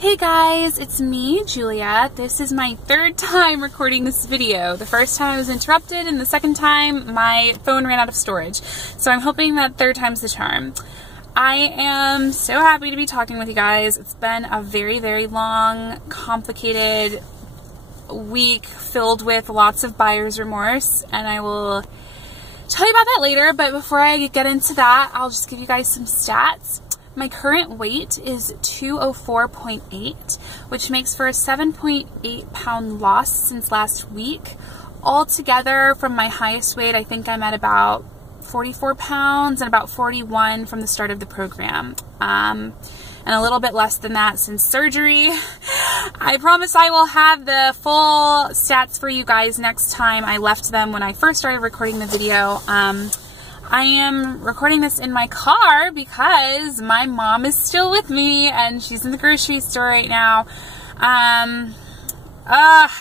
Hey guys, it's me, Julia. This is my third time recording this video. The first time I was interrupted, and the second time my phone ran out of storage. So I'm hoping that third time's the charm. I am so happy to be talking with you guys. It's been a very, very long, complicated week filled with lots of buyer's remorse, and I will tell you about that later. But before I get into that, I'll just give you guys some stats. My current weight is 204.8, which makes for a 7.8 pound loss since last week. Altogether, from my highest weight, I think I'm at about 44 pounds and about 41 from the start of the program. And a little bit less than that since surgery. I promise I will have the full stats for you guys next time. I left them when I first started recording the video. I am recording this in my car because my mom is still with me and she's in the grocery store right now.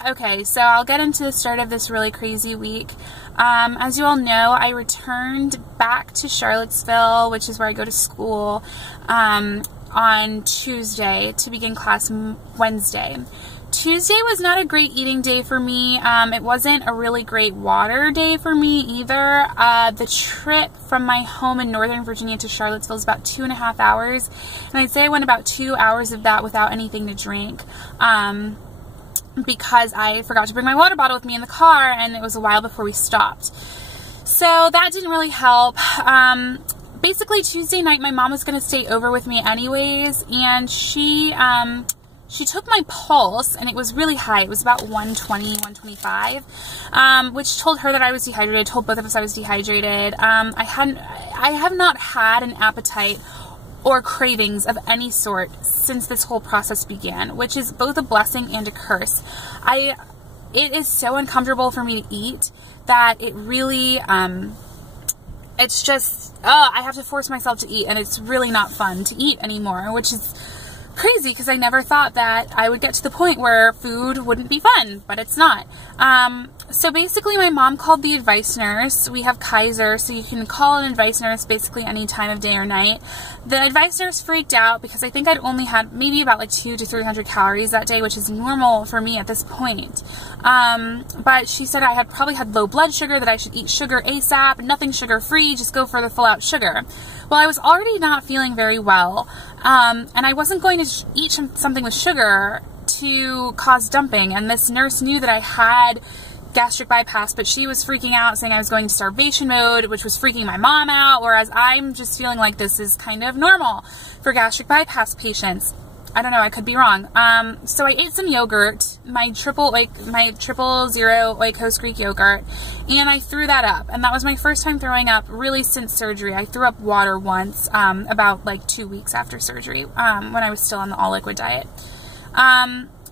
Okay, so I'll get into the start of this really crazy week. As you all know, I returned back to Charlottesville, which is where I go to school, on Tuesday to begin class Wednesday. Tuesday was not a great eating day for me. It wasn't a really great water day for me either. The trip from my home in Northern Virginia to Charlottesville is about 2.5 hours, and I'd say I went about 2 hours of that without anything to drink, because I forgot to bring my water bottle with me in the car, and it was a while before we stopped. So that didn't really help. Basically, Tuesday night, my mom was going to stay over with me anyways, and she took my pulse, and it was really high. It was about 120, 125, which told her that I was dehydrated. Told both of us I was dehydrated. I have not had an appetite or cravings of any sort since this whole process began, which is both a blessing and a curse. It is so uncomfortable for me to eat that it really, it's just, I have to force myself to eat, and it's really not fun to eat anymore, which is crazy because I never thought that I would get to the point where food wouldn't be fun, but it's not. So basically my mom called the advice nurse. We have Kaiser, so you can call an advice nurse basically any time of day or night. The advice nurse freaked out because I think I'd only had maybe about like 200 to 300 calories that day, which is normal for me at this point. But she said I had probably had low blood sugar, that I should eat sugar ASAP, nothing sugar free, just go for the full out sugar. Well, I was already not feeling very well, and I wasn't going to eat something with sugar to cause dumping, and this nurse knew that I had gastric bypass, but she was freaking out, saying I was going into starvation mode, which was freaking my mom out, whereas I'm just feeling like this is kind of normal for gastric bypass patients. I don't know, I could be wrong. So I ate some yogurt, my triple zero Oikos Greek yogurt, and I threw that up. And that was my first time throwing up really since surgery. I threw up water once, about like 2 weeks after surgery, when I was still on the all liquid diet.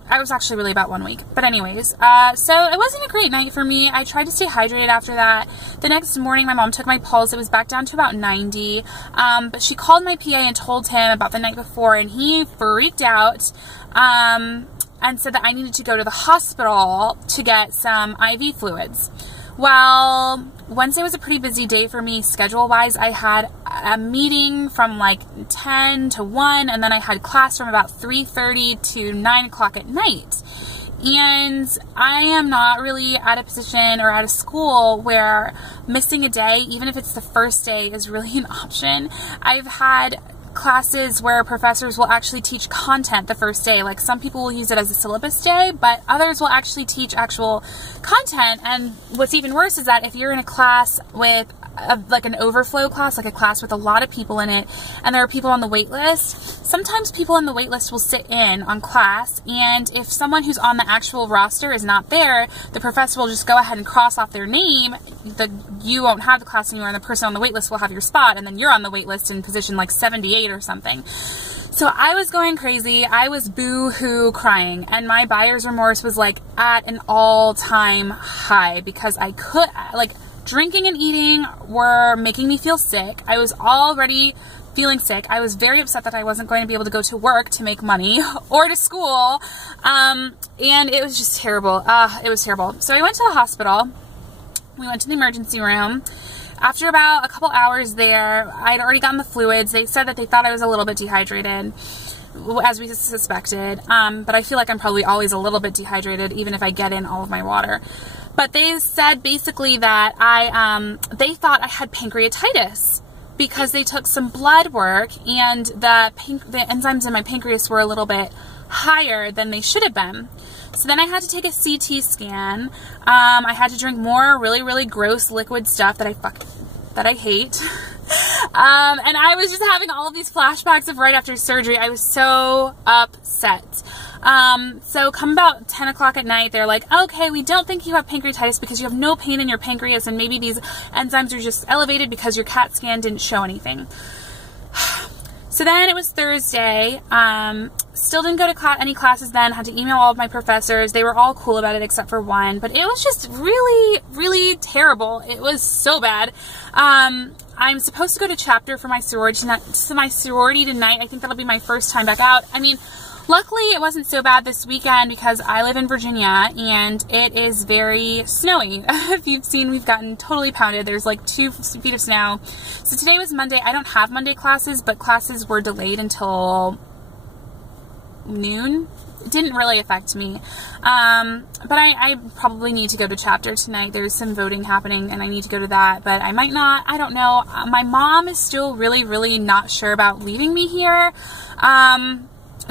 I was actually really about 1 week. But anyways, so it wasn't a great night for me. I tried to stay hydrated after that. The next morning, my mom took my pulse. It was back down to about 90. But she called my PA and told him about the night before, and he freaked out, and said that I needed to go to the hospital to get some IV fluids. Well, Wednesday was a pretty busy day for me schedule-wise. I had a meeting from like 10 to 1, and then I had class from about 3:30 to 9 o'clock at night. And I am not really at a position or at a school where missing a day, even if it's the first day, is really an option. I've had classes where professors will actually teach content the first day. Like, some people will use it as a syllabus day, but others will actually teach actual content. And what's even worse is that if you're in a class with like an overflow class, like a class with a lot of people in it, and there are people on the wait list, sometimes people on the wait list will sit in on class, and if someone who's on the actual roster is not there, the professor will just go ahead and cross off their name. You won't have the class anymore, and the person on the wait list will have your spot, and then you're on the wait list in position like 78 or something. So I was going crazy. I was boo-hoo crying, and my buyer's remorse was like at an all-time high because I could, like, drinking and eating were making me feel sick. I was already feeling sick. I was very upset that I wasn't going to be able to go to work to make money or to school, and it was just terrible. It was terrible. So I went to the hospital. We went to the emergency room. After about a couple hours there, I'd already gotten the fluids. They said that they thought I was a little bit dehydrated. as we suspected. But I feel like I'm probably always a little bit dehydrated, even if I get in all of my water. But they said basically that they thought I had pancreatitis because they took some blood work and the enzymes in my pancreas were a little bit higher than they should have been. So then I had to take a CT scan. I had to drink more really, really gross liquid stuff that I hate. And I was just having all of these flashbacks of right after surgery. I was so upset. So come about 10 o'clock at night, they're like, okay, we don't think you have pancreatitis because you have no pain in your pancreas and maybe these enzymes are just elevated because your CAT scan didn't show anything. So then it was Thursday. Still didn't go to any classes then. Had to email all of my professors. They were all cool about it except for one. But it was just really, really terrible. It was so bad. I'm supposed to go to chapter for my sorority tonight. I think that'll be my first time back out. I mean, luckily it wasn't so bad this weekend because I live in Virginia and it is very snowy. If you've seen, we've gotten totally pounded. There's like 2 feet of snow. So today was Monday. I don't have Monday classes, but classes were delayed until noon. It didn't really affect me. But I probably need to go to chapter tonight. There's some voting happening and I need to go to that, but I might not. I don't know. My mom is still really, really not sure about leaving me here.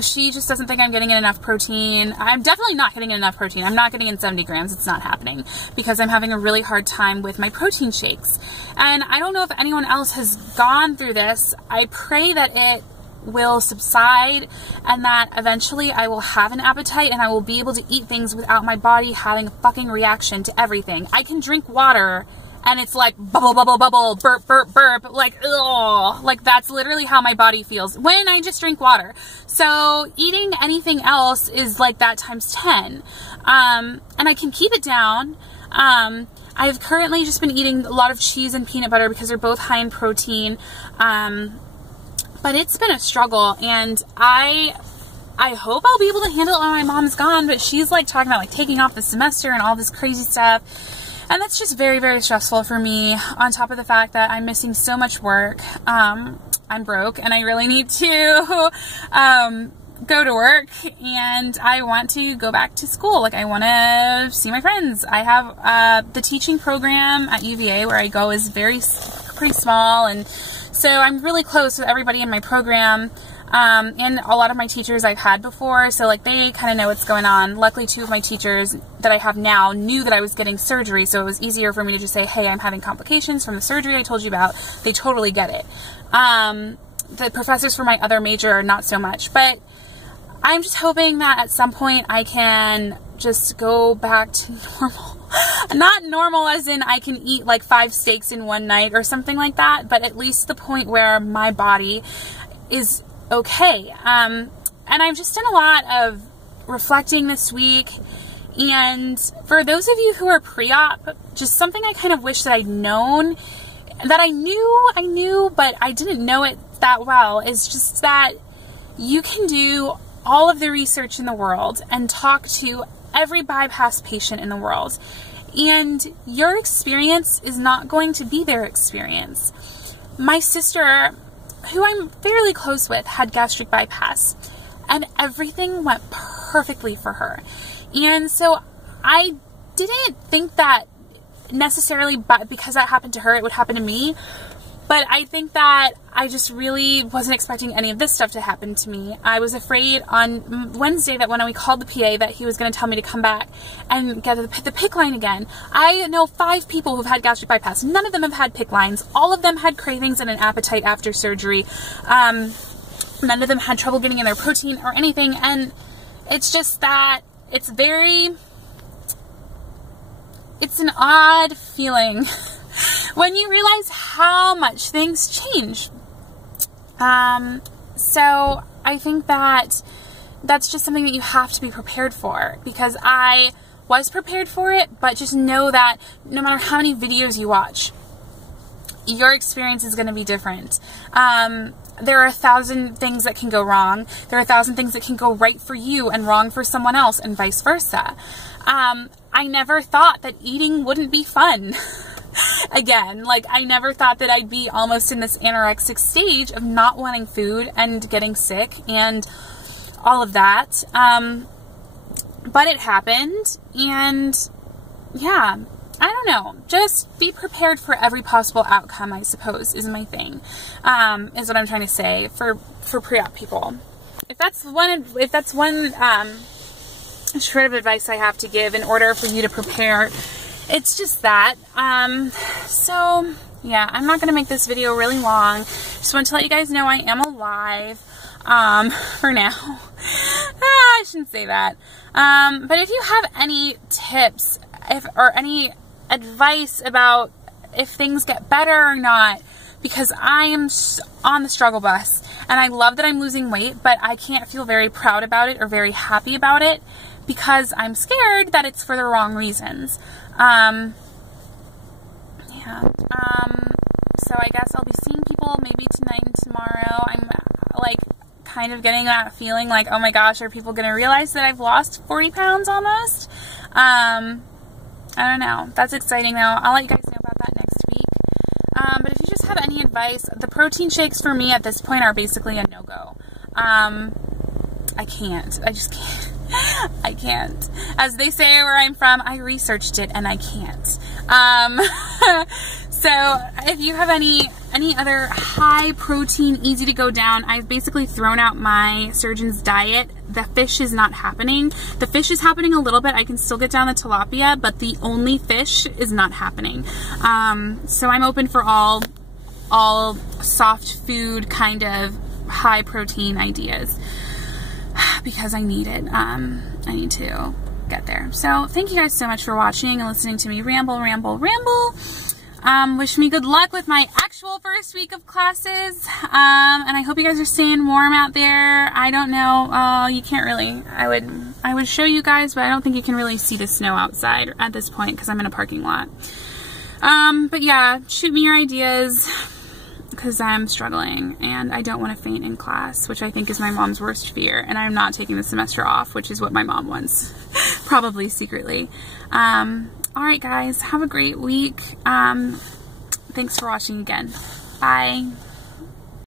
She just doesn't think I'm getting in enough protein. I'm definitely not getting in enough protein. I'm not getting in 70 grams. It's not happening because I'm having a really hard time with my protein shakes. And I don't know if anyone else has gone through this. I pray that it will subside and that eventually I will have an appetite and I will be able to eat things without my body having a fucking reaction to everything. I can drink water and it's like bubble, bubble, bubble, burp, burp, burp, like, ugh. Like that's literally how my body feels when I just drink water. So eating anything else is like that times 10. And I can keep it down. I've currently just been eating a lot of cheese and peanut butter because they're both high in protein. But it's been a struggle, and I hope I'll be able to handle it when my mom's gone, but she's like talking about like taking off the semester and all this crazy stuff. And that's just very, very stressful for me, on top of the fact that I'm missing so much work. I'm broke and I really need to go to work, and I want to go back to school. Like I want to see my friends. I have the teaching program at UVA where I go is pretty small, and so I'm really close with everybody in my program, and a lot of my teachers I've had before, so like they kind of know what's going on. Luckily 2 of my teachers that I have now knew that I was getting surgery, so it was easier for me to just say, hey, I'm having complications from the surgery I told you about. They totally get it. The professors for my other major are not so much, but I'm just hoping that at some point I can just go back to normal. Not normal as in I can eat like 5 steaks in one night or something like that, but at least the point where my body is okay. And I've just done a lot of reflecting this week, and for those of you who are pre-op, just something I kind of wish that I'd known, that I knew, but I didn't know it that well, is just that you can do all of the research in the world and talk to every bypass patient in the world, and your experience is not going to be their experience. My sister, who I'm fairly close with, had gastric bypass, and everything went perfectly for her. And so I didn't think that necessarily because that happened to her, it would happen to me. But I think that I just really wasn't expecting any of this stuff to happen to me. I was afraid on Wednesday that when we called the PA that he was going to tell me to come back and get the PICC line again. I know 5 people who've had gastric bypass. None of them have had PICC lines. All of them had cravings and an appetite after surgery. None of them had trouble getting in their protein or anything. And it's just that it's an odd feeling when you realize how much things change. So I think that that's just something that you have to be prepared for, because I was prepared for it, but just know that no matter how many videos you watch, your experience is going to be different. There are 1,000 things that can go wrong. There are 1,000 things that can go right for you and wrong for someone else, and vice versa. I never thought that eating wouldn't be fun. Again, like I never thought that I'd be almost in this anorexic stage of not wanting food and getting sick and all of that. But it happened, and yeah, I don't know. Just be prepared for every possible outcome, I suppose, is my thing. Is what I'm trying to say for pre-op people. If that's one shred of advice I have to give in order for you to prepare, it's just that. So yeah, I'm not going to make this video really long. Just want to let you guys know I am alive, for now. I shouldn't say that. But if you have any tips, or any advice about if things get better or not, because I am on the struggle bus, and I love that I'm losing weight, but I can't feel very proud about it or very happy about it because I'm scared that it's for the wrong reasons. Yeah. So I guess I'll be seeing people maybe tonight and tomorrow. I'm like kind of getting that feeling like, oh my gosh, are people going to realize that I've lost 40 pounds almost? I don't know. That's exciting though. I'll let you guys know about that next week. But if you just have any advice, the protein shakes for me at this point are basically a no-go. I can't. I just can't. I can't. As they say where I'm from, I researched it and I can't. So if you have any other high protein, easy to go down, I've basically thrown out my surgeon's diet. The fish is not happening. The fish is happening a little bit. I can still get down the tilapia, but the only fish is not happening. So I'm open for all soft food kind of high protein ideas because I need it. I need to get there. So thank you guys so much for watching and listening to me ramble. Wish me good luck with my actual first week of classes, and I hope you guys are staying warm out there. I don't know, you can't really, I would show you guys, but I don't think you can really see the snow outside at this point because I'm in a parking lot. But yeah, shoot me your ideas because I'm struggling and I don't want to faint in class, which I think is my mom's worst fear, and I'm not taking the semester off, which is what my mom wants, probably secretly. Alright guys, have a great week. Thanks for watching again. Bye.